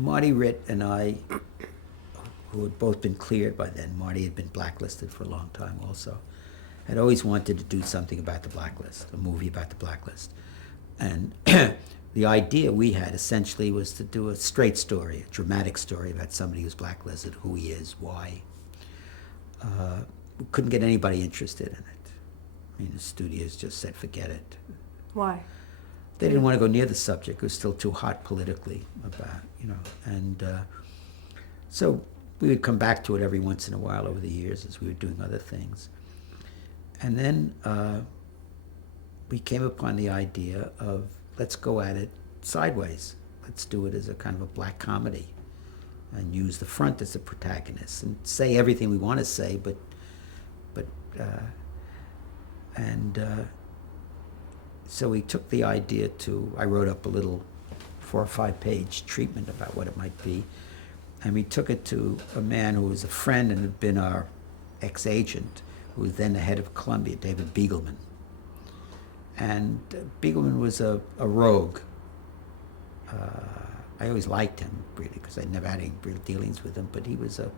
Marty Ritt and I, who had both been cleared by then, Marty had been blacklisted for a long time also, had always wanted to do something about the blacklist, a movie about the blacklist. And the idea we had essentially was to do a straight story, a dramatic story about somebody who's blacklisted, who he is, why. We couldn't get anybody interested in it. I mean, the studios just said, forget it. Why? They didn't want to go near the subject. It was still too hot politically about, And so we would come back to it every once in a while over the years as we were doing other things. And then we came upon the idea of, let's go at it sideways. Let's do it as a kind of a black comedy and use the front as the protagonist and say everything we want to say, so we took the idea to, I wrote up a little 4 or 5 page treatment about what it might be, and we took it to a man who was a friend and had been our ex-agent, who was then the head of Columbia, David Beagleman. And Beagleman was a rogue. I always liked him, really, because I never had any real dealings with him, but he was a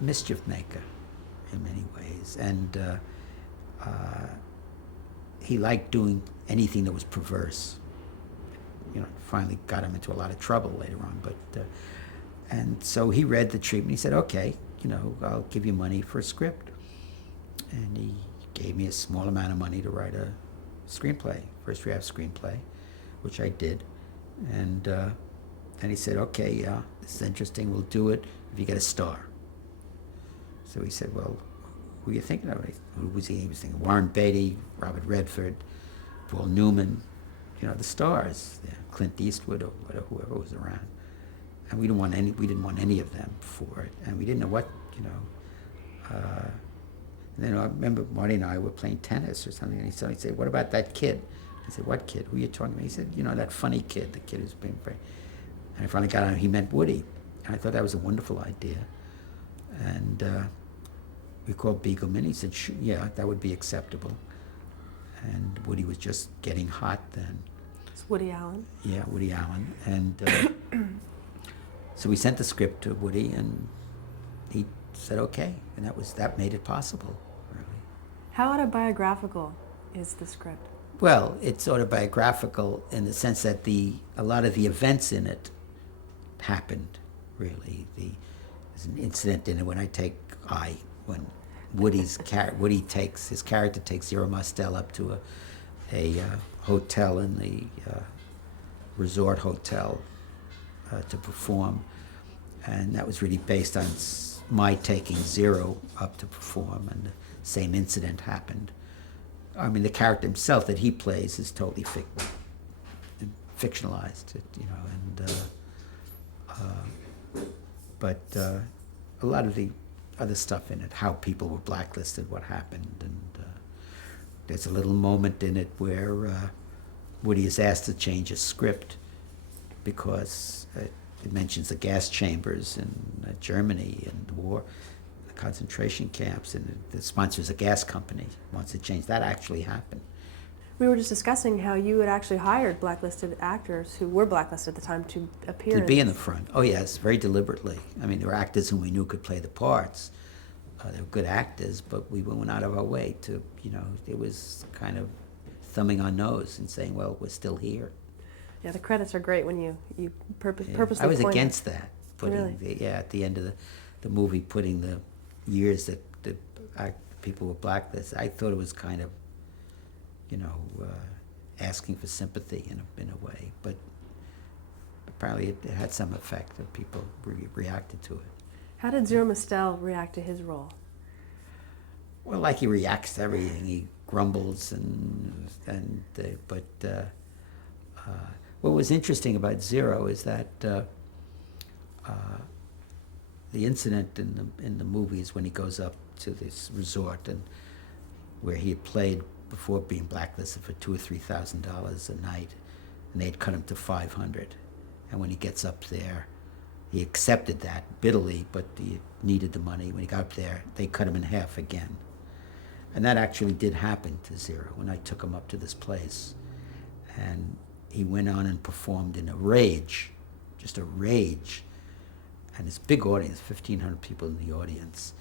mischief maker in many ways. And he liked doing anything that was perverse. Finally got him into a lot of trouble later on. And so he read the treatment. He said, okay, I'll give you money for a script. And he gave me a small amount of money to write a screenplay, first draft screenplay, which I did. And then he said, okay, yeah, this is interesting. We'll do it if you get a star. So he said, well, who are you thinking of? Who was he? He was thinking Warren Beatty, Robert Redford, Paul Newman, the stars, Clint Eastwood or whoever was around. And we didn't want any of them for it. And we didn't know what, and then I remember Marty and I were playing tennis or something, and he said, what about that kid? I said, what kid? Who are you talking about? He said, that funny kid, the kid who's being very... And I finally got out, he meant Woody. And I thought that was a wonderful idea. And we called Beagleman. He said, yeah, that would be acceptable. And Woody was just getting hot then. It's Woody Allen. Yeah, Woody Allen. And so we sent the script to Woody, and he said okay, and that made it possible, really. How autobiographical is the script? Well, it's autobiographical in the sense that a lot of the events in it happened, really. There's an incident in it when Woody's his character takes Zero Mostel up to a hotel in the resort hotel to perform, and that was really based on my taking Zero up to perform, and the same incident happened. I mean, the character himself that he plays is totally fictionalized, but a lot of the other stuff in it, how people were blacklisted, what happened, and there's a little moment in it where Woody is asked to change a script because it mentions the gas chambers in Germany and the war, the concentration camps, and the sponsor's a gas company, wants to change. That actually happened. We were just discussing how you had actually hired blacklisted actors who were blacklisted at the time to appear To be in the front. Oh, yes, very deliberately. I mean, there were actors whom we knew could play the parts. They were good actors, but we went out of our way to, it was kind of thumbing our nose and saying, well, we're still here. Yeah, the credits are great when you purposely I was point against that. Really? At the end of the movie, putting the years that people were blacklisted. I thought it was kind of, asking for sympathy in a way, but apparently it had some effect that people reacted to it. How did Zero Mostel react to his role? Well, like he reacts to everything. He grumbles but what was interesting about Zero is that the incident in the movie is when he goes up to this resort and where he had played before being blacklisted for $2,000 or $3,000 a night, and they'd cut him to $500. And when he gets up there, he accepted that bitterly, but he needed the money. When he got up there, they cut him in half again. And that actually did happen to Zero when I took him up to this place. And he went on and performed in a rage, just a rage. And this big audience, 1,500 people in the audience.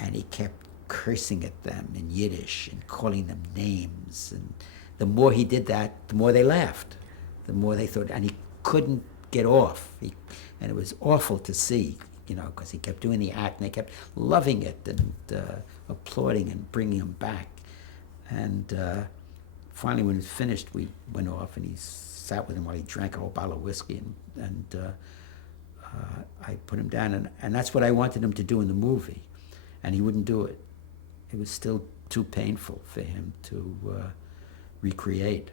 And he kept cursing at them in Yiddish and calling them names. And the more he did that, the more they laughed, the more they thought, and he couldn't get off. And it was awful to see, you know, because he kept doing the act and they kept loving it and applauding and bringing him back. And finally, when it was finished, we went off and he sat with him while he drank a whole bottle of whiskey. And I put him down, and that's what I wanted him to do in the movie. And he wouldn't do it. It was still too painful for him to recreate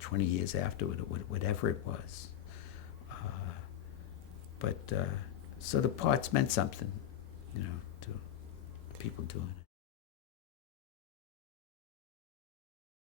20 years afterward, whatever it was. So the parts meant something, you know, to people doing it.